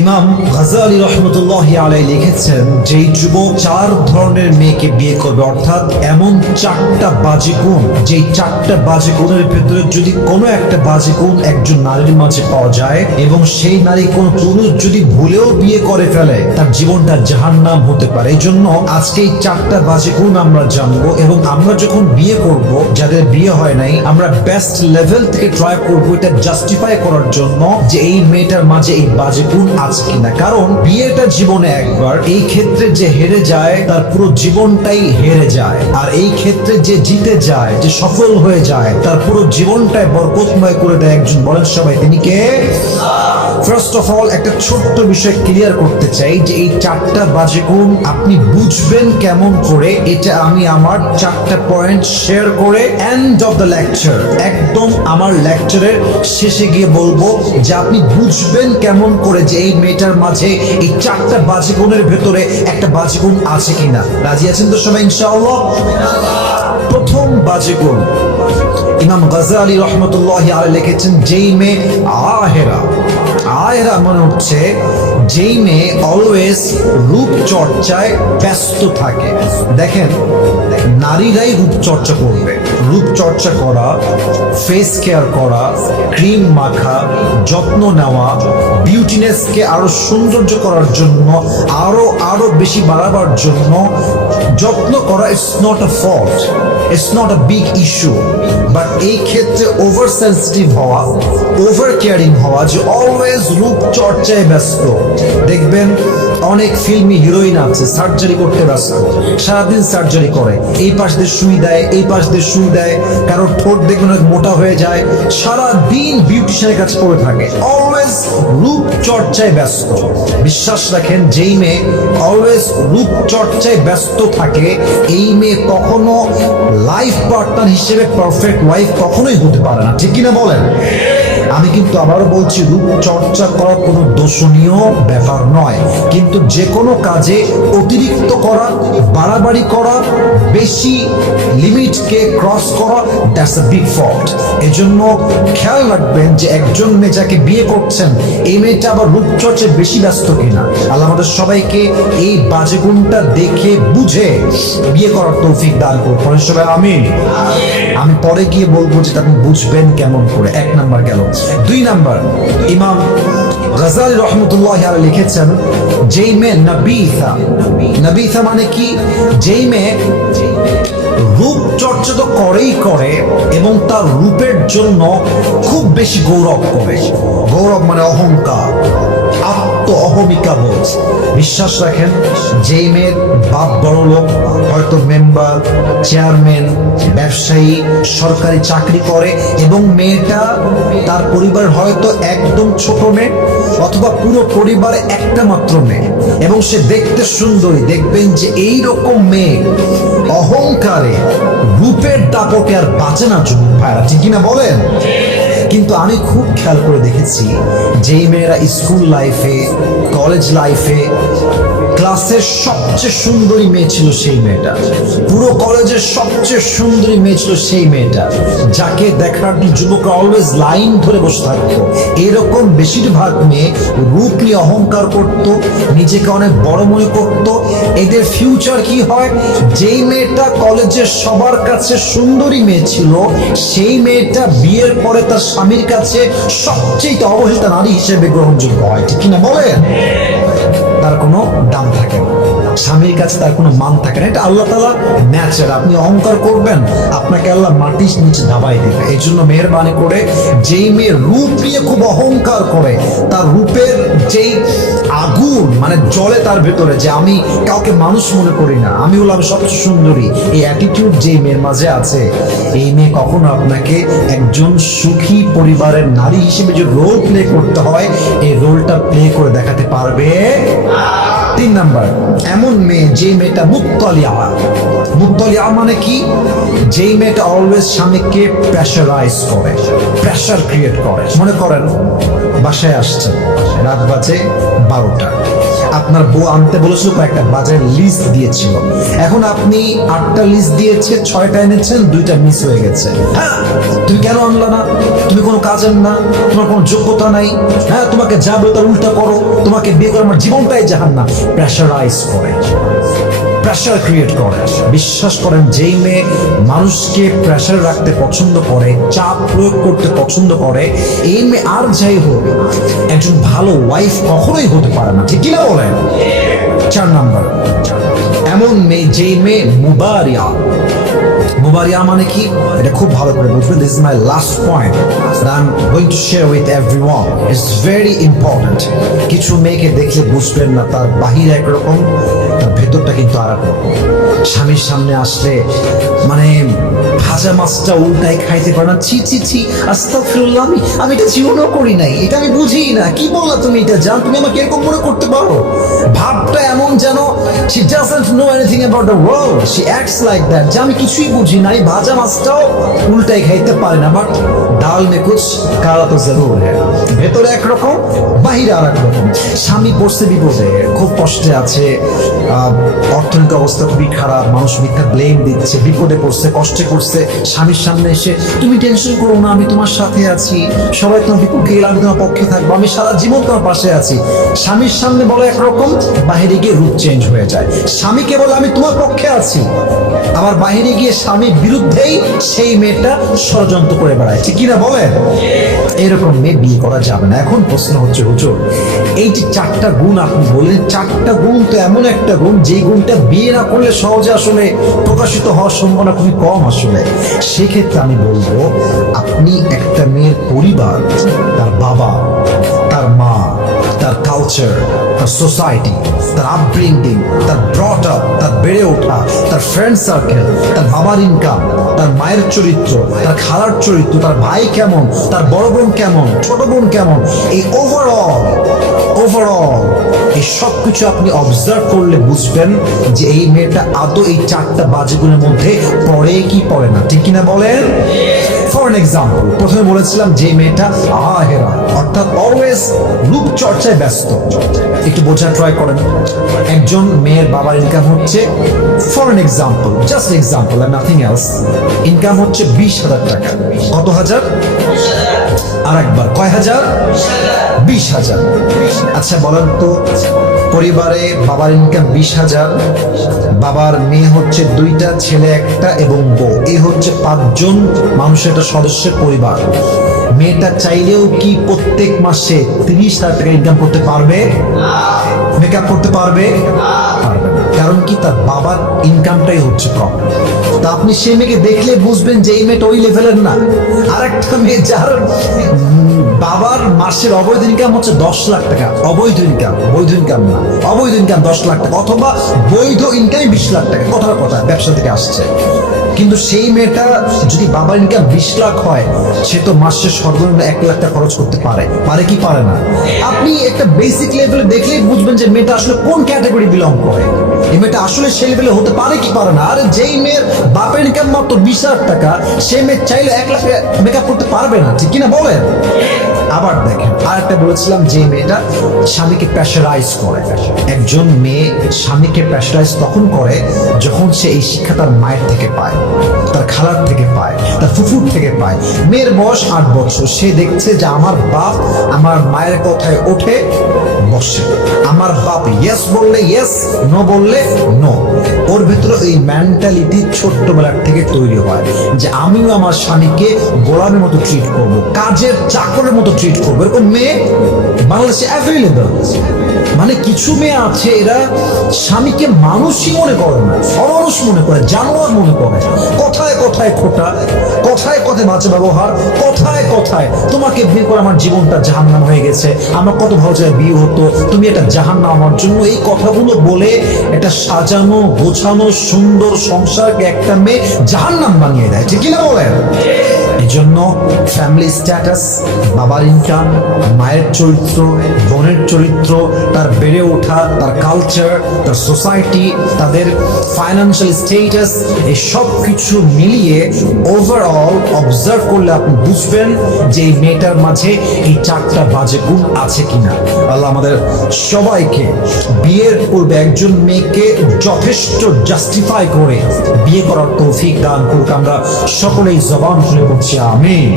ইমাম গাজ্জালী রহমতুল্লাহি আলাইহি লিখেছেন, যেই যুবক চার ধরনের মেয়েকে বিয়ে করবে, অর্থাৎ এমন চারটা বাজে গুণ, যেই চারটা বাজে গুণের ভেতরে যদি কোনো একটা বাজে গুণ একজন নারীর মাঝে পাওয়া যায় এবং সেই নারী কোনো পুরুষ যদি ভুলেও বিয়ে করে ফেলে, তার জীবনটা জাহান্নাম হতে পারে। এই জন্য আজকে এই চারটা বাজে গুণ আমরা জানবো এবং আমরা যখন বিয়ে করব, যাদের বিয়ে হয় নাই, আমরা বেস্ট লেভেল থেকে ট্রাই করবো এটা জাস্টিফাই করার জন্য যে এই মেয়েটার মাঝে এই বাজে গুণ আছে কিনা। কারণ বিয়েটা জীবনে একবার, এই ক্ষেত্রে যে হেরে যায় তার পুরো জীবনটাই হেরে যায়, আর এই ক্ষেত্রে যে জিতে যায়, যে সফল হয়ে যায়, তার পুরো জীবনটাই বরকতময় করে দেয় একজন। বলেন সবাই, তিনি কে? ফার্স্ট অফ অল একটা ছোট্ট বিষয় ক্লিয়ার করতে চাই যে এই চারটা বাজে গুণ আপনি বুঝবেন কেমন করে, এটা আমি আমার চারটা পয়েন্ট শেয়ার করে এন্ড অফ দ্য লেকচার, একদম আমার লেকচারের শেষে গিয়ে বলবো যে আপনি বুঝবেন কেমন করে যে এই মেয়েটার মাঝে এই চারটা বাজে গুণের ভেতরে একটা বাজে গুণ আছে কিনা। রাজি আছেন তো সবাই ইনশাআল্লাহ? প্রথম বাজে গুণ ইমাম গাজ্জালী রহমতুল্লাহি আলাইহি লিখেছেন, যেই মেয়ে আহেরা, আহেরা মানে হচ্ছে যেই মেয়ে অলওয়েজ রূপ চর্চায় ব্যস্ত থাকে। দেখেন, নারীরাই রূপ চর্চা করবে। রূপ চর্চা করা, ফেস কেয়ার করা, ক্রিম মাখা, যত্ন নেওয়া, বিউটিনেসকে আরো সৌন্দর্য করার জন্য, আরো বেশি বাড়াবার জন্য যত্ন করা। It's not a fault, it's not a big issue, but এই ক্ষেত্রে ওভার সেন্সিটিভ হওয়া, ওভার কেয়ারিং হওয়া, যে অলওয়েজ রূপ চর্চায় ব্যস্ত। দেখবেন অনেক ফিল্মি হিরোইন আছে সার্জারি করতে ব্যস্ত, সারাদিন সার্জারি করে, এই পাশ দিয়ে সুই দেয়, এই পাশ দিয়ে সুই দেয়, কারোর ঠোঁট দেখবেন অনেক মোটা হয়ে যায়, সারাদিন বিউটিশিয়ানের কাছে পড়ে থাকে, অলওয়েজ রূপ চর্চায় ব্যস্ত। বিশ্বাস রাখেন, যেই মেয়ে অলওয়েজ রূপ চর্চায় ব্যস্ত থাকে, এই মেয়ে কখনো লাইফ পার্টনার হিসেবে পারফেক্ট ওয়াইফ কখনোই হতে পারে না। ঠিক কিনা বলেন? আমি কিন্তু আবারও বলছি, রূপ চর্চা করা কোনো দোষণীয় ব্যাপার নয়, কিন্তু যে কোনো কাজে অতিরিক্ত করা, বাড়াবাড়ি করা, বেশি লিমিটকে ক্রস করা, দ্যাটস আ বিগ ফল্ট। এজন্য খেয়াল রাখবেন যে একজন মেয়ে যাকে বিয়ে করছেন, এই মেয়েটা আবার রূপচর্চায় বেশি ব্যস্ত কিনা। আল্লাহ আমাদের সবাইকে এই বাজে গুণটা দেখে বুঝে বিয়ে করার তৌফিক দান করুন সবাই, আমিন। আমি পরে গিয়ে বলবো যে আপনি বুঝবেন কেমন করে। এক নাম্বার গেল। দুই নাম্বার, ইমাম গাজ্জালী রহমতুল্লাহি আলাইহি লিখেছেন, যেই মেয়ে নবীথা, নবীথা মানে কি? যেই মেয়ে রূপ চর্চা তো করেই করে এবং তার রূপের জন্য খুব বেশি গৌরব করে। গৌরব মানে অহংকার, আত্ম অহমিকা বোধ। বিশ্বাস রাখেন, যেই মেয়ের বাপ বড় লোক, হয়তো মেম্বার, চেয়ারম্যান, ব্যবসায়ী, সরকারি চাকরি করে, এবং মেয়েটা তার পরিবার হয়তো একদম ছোট মেয়ে অথবা পুরো পরিবারে একটা মাত্র মেয়ে, এবং সে দেখতে সুন্দরী, দেখবেন যে এই রকম মেয়ে অহংকারে, রূপের দাপটে আর বাঁচে না যুবক ভাইরা। ঠিক কিনা বলেন? কিন্তু আমি খুব খেয়াল করে দেখেছি, যেই মেয়েরা স্কুল লাইফে, কলেজ লাইফে ক্লাসের সবচেয়ে সুন্দরী মেয়ে ছিল সেই মেয়েটা, পুরো কলেজের সবচেয়ে সুন্দরী মেয়ে ছিল সেই মেয়েটা, যাকে দেখার যুবকরা অলওয়েজ লাইন ধরে বসে থাকতো। এরকম বেশিরভাগ মেয়ে রূপ নিয়ে অহংকার করত, নিজেকে অনেক বড় মনে করত। এদের ফিউচার কি হয়? যেই মেয়েটা কলেজের সবার কাছে সুন্দরী মেয়ে ছিল, সেই মেয়েটা বিয়ের পরে তার স্বামীর কাছে সবচেয়ে অবহেলিত নারী হিসেবে গ্রহণযোগ্য হয়। ঠিক কিনা বলেন? তার কোনো দাম থাকে না, স্বামীর কাছে তার কোনো মান থাকে না। এটা আল্লাহ তাআলা ন্যাচার। আপনি অহংকার করবেন, আপনাকে আল্লাহ মাটির নিচে দাবাই দেবে। এই জন্য মেহেরবানি করে, যেই মেয়ে রূপ নিয়ে খুব অহংকার করে, তার রূপের যেই আগুন মানে জ্বলে তার ভেতরে, যে আমি কাউকে মানুষ মনে করি না, আমি হলাম সবচেয়ে সুন্দরী, এই অ্যাটিটিউড যেই মেয়ের মাঝে আছে, এই মেয়ে কখনো আপনাকে একজন সুখী পরিবারের নারী হিসেবে যে রোল প্লে করতে হয়, এই রোলটা প্লে করে দেখাতে পারবে। তিন নাম্বার, এমন মেয়ে যে মেয়েটা মুত্তালিআ। মুত্তালিআ মানে কি? যেই মেয়েটা অলওয়েজ স্বামীকে প্রেশারাইজ করে, প্রেশার ক্রিয়েট করে। মনে করেন বাসায় আসছেন, রাত বাজে 12টা, আপনার বউ আনতে বলেছিল কয়েকটা বাজার লিস্ট দিয়েছিল, এখন আপনি 8টা লিস্ট দিয়েছে, 6টা এনেছেন, 2টা মিস হয়ে গেছে। হ্যাঁ, তুমি কেন আনলা না? তুমি কোনো কাজের না, তোমার কোনো যোগ্যতা নাই। হ্যাঁ, তোমাকে যা বলে তার উল্টা করো, তোমাকে বিয়ে করে আমার জীবনটাই জাহান্নাম। প্রেশারাইজ করে, প্রেশার ক্রিয়েট করে। বিশ্বাস করেন, যেই মেয়ে মানুষকে প্রেশার রাখতে পছন্দ করে, চাপ প্রয়োগ করতে পছন্দ করে, এই মেয়ে আর যাই হোক একজন ভালো ওয়াইফ কখনোই হতে পারে না। ঠিক কিনা বলেন? 4 নাম্বার, এমন মেয়ে যেই মেয়ে মুবারিয়া। মুবারিয়া মানে কি? এটা খুব ভালো করে বুঝবেন। This is my last point that I am going to share with everyone. It's very important. কিছু মেয়েকে দেখলে বুঝবেন না, তার বাহির একরকম, তার ভেতরটা কিন্তু আর এক রকম। স্বামীর সামনে আসলে মানে ভাজা মাছটা উল্টায় খাইতে পারে না। ছি ছি ছি, আস্তাগফিরুল্লাহ, আমি এটা জীবনও করি নাই, এটা আমি বুঝি না। কি বললা তুমি? এটা জান, তুমি আমাকে এরকম মনে করতে পারো? ভাবটা এমন যেন she doesn't know anything about the world, she acts like that, যে আমি কিছুই বুঝি নাই, ভাজা মাছটাও উল্টাই খাইতে পারে না। বাট ডাল মে কুছ কালা তো জরুর হ্যায়। ভেতরে একরকম, বাহিরে আর একরকম। স্বামী পড়ছে বিপদে, খুব কষ্টে আছে, অর্থনৈতিক অবস্থা খুবই খারাপ, মানুষ মিথ্যা ব্লেম দিচ্ছে, বিপদে পড়ছে, কষ্টে করছে। স্বামীর সামনে এসে তুমি টেনশন করো না, আমি তোমার সাথে আছি, সবাই তোমার বিপক্ষে গেলে আমি তোমার পক্ষে থাকবো, আমি সারা জীবন তোমার পাশে আছি। স্বামীর সামনে বলে একরকম, বাহিরে গিয়ে রূপ চেঞ্জ হয়ে যায়। স্বামীকে বলে আমি তোমার পক্ষে আছি, আবার বাহিরে গিয়ে স্বামীর বিরুদ্ধেই সেই মেয়েটা ষড়যন্ত্র করে বেড়ায়। ঠিক কিনা বলেন? এরকম মেয়ে বিয়ে করা যাবে না। এখন প্রশ্ন হচ্ছে, হুজুর এই যে 4টা গুণ আপনি বললেন, 4টা গুণ তো এমন একটা গুণ, যে গুণটা বিয়ে না করলে সহজে আসলে প্রকাশিত হওয়ার সম্ভাবনা খুবই কম। আসলে সেক্ষেত্রে আমি বলবো, আপনি একটা মেয়ের পরিবার, তার বাবা, তার মা, তার কালচার, তার সোসাইটি, তার আপব্রিঙ্গিং, তার ব্রট আপ, তার বেড়ে ওঠা, তার ফ্রেন্ড সার্কেল, তার বাবার ইনকাম, তার মায়ের চরিত্র, তার খালার চরিত্র, তার ভাই কেমন, তার বড় বোন কেমন, ছোট বোন কেমন, এই ওভারঅল এই সব কিছু আপনি অবজার্ভ করলে বুঝবেন যে এই মেয়েটা আদৌ এই 4টা বাজে গুণের মধ্যে পড়ে কি পড়ে না। ঠিক কিনা বলেন? ফর এন এক্সাম্পল, প্রথমে বলেছিলাম যে মেয়েটা আহেরা, অর্থাৎ অলওয়েজ রূপ চর্চায় ব্যস্ত। একটু বোঝার ট্রাই করেন। একজন মেয়ের বাবার ইনকাম হচ্ছে, for an example, just example আর নাথিং এলস, ইনকাম হচ্ছে 20,000 টাকা। কত হাজার? আর একবার, কয় হাজার? 20,000। আচ্ছা বলেন তো, পরিবারে বাবার ইনকাম 20,000, বাবার মেয়ে হচ্ছে 2টা, ছেলে 1টা এবং বউ, এই হচ্ছে 5 জন মানুষের একটা সদস্যের পরিবার। মেয়েটা চাইলেও কি প্রত্যেক মাসে 30,000 টাকা ইনকাম করতে পারবে? মেকআপ করতে পারবে? পারবে না। কারণ কি? তার বাবার ইনকামটাই হচ্ছে কম। তা আপনি সেই মেয়েকে দেখলে বুঝবেন যে এই মেয়েটা ওই লেভেলের না। আর একটা মেয়ে যার বাবার মাসের অবৈধ ইনকাম হচ্ছে 10 লাখ টাকা, অবৈধ ইনকাম, বৈধ ইনকাম না, অবৈধ ইনকাম 10 লাখ টাকা, অথবা বৈধ ইনকাম 20 লাখ টাকা, কথার কথা ব্যবসা থেকে আসছে। কিন্তু সেই মেয়েটা যদি বাবার ইনকাম 20 লাখ হয়, সে তো মাসে সর্বনিম্ন 1 লাখ টাকা খরচ করতে পারে। পারে কি পারে না? আপনি একটা বেসিক লেভেলে দেখলেই বুঝবেন যে মেয়েটা আসলে কোন ক্যাটাগরি বিলং করে। এই মেয়েটা আসলে সেই লেভেলে হতে পারে কি পারে না। আরে যেই মেয়ের বাপের ইনকাম মাত্র 20 লাখ টাকা, সেই মেয়ে চাইলে 1 লাখ মেকআপ করতে পারবে না। ঠিক কিনা বলেন? আবার দেখেন, আর একটা বলেছিলাম যে মেয়েটা স্বামীকে প্রেশারাইজ করে। একজন মেয়ে স্বামীকে প্রেশারাইজ তখন করে যখন সে এই শিক্ষা তার মায়ের থেকে পায়, তার খালার থেকে পায়, তার ফুফুর থেকে পায়। মেয়ের বয়স 8 বছর, সে দেখছে যে আমার বাপ আমার মায়ের কথায় ওঠে বসে, আমার বাপ ইয়েস বললে ইয়েস, নো বললে নো। ওর ভেতরে এই মেন্টালিটি ছোট্টবেলার থেকে তৈরি হয় যে আমিও আমার স্বামীকে গোলামের মতো ট্রিট করব, কাজের চাকরের মতো ট্রিট করবো। এরকম মেয়ে বাংলাদেশে অ্যাভেলেবল। মানে কিছু মেয়ে আছে, এরা স্বামীকে মানুষই মনে করে না, অমানুষ মনে করে, জানোয়ার মনে করে। কথায় কথায় খোটা, কথায় কথায় বাজে ব্যবহার, কথায় কথায় তোমাকে বিয়ে করে আমার জীবনটা জাহান্নাম হয়ে গেছে, আমার কত ভালো জায়গায় বিয়ে হতো, তুমি এটা জাহান্নাম আমার জন্য। এই কথাগুলো বলে একটা সাজানো গোছানো সুন্দর সংসারকে একটা মেয়ে জাহান্নাম বানিয়ে দেয়। ঠিক কিনা বলেন? এই এজন্য ফ্যামিলি স্ট্যাটাস, বাবার ইনকাম, মায়ের চরিত্র, বোনের চরিত্র, তার বেড়ে ওঠা, তার কালচার, তার সোসাইটি, তাদের ফাইন্যান্সিয়াল স্টেটাস, এই সব কিছু মিলিয়ে ওভারঅল অবজার্ভ করলে আপনি বুঝবেন যে এই মেয়েটার মাঝে এই চারটা বাজে গুণ আছে কিনা। আল্লাহ আমাদের সবাইকে বিয়ের পূর্বে একজন মেয়েকে যথেষ্ট জাস্টিফাই করে বিয়ে করার তৌফিক দান করুক। আমরা সকলেই জবান খুলে পড়ছি আমিন।